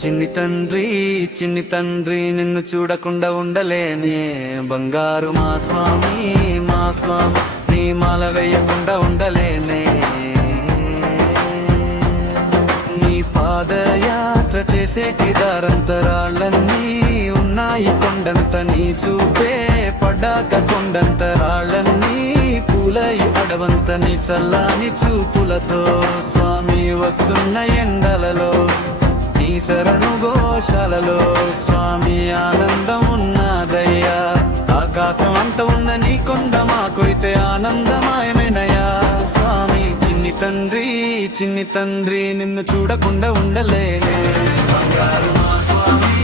చిన్ని తండ్రి నిన్ను చూడకుండా ఉండలేనే. బంగారు మా స్వామి నీ మాల వేయకుండా ఉండలేనే. నీ పాదయాత్ర చేసేటి దారంతరాళ్ళన్నీ ఉన్నాయి కొండంత. నీ చూపే పడ్డాక కొండంత రాళ్ళన్నీ పూలై అడవంత. నీ చల్లాని చూపులతో స్వామి వస్తున్న ఎండలలో, నీ శరణు ఘోషాలలో స్వామి ఆనందం ఉన్నదయ్యా. ఆకాశం అంత ఉన్న నీ కొండ మాకైతే ఆనందమయమేనయ్యా. స్వామి చిన్ని తండ్రి నిన్ను చూడకుండా ఉండలేనే. బంగారు మా స్వామి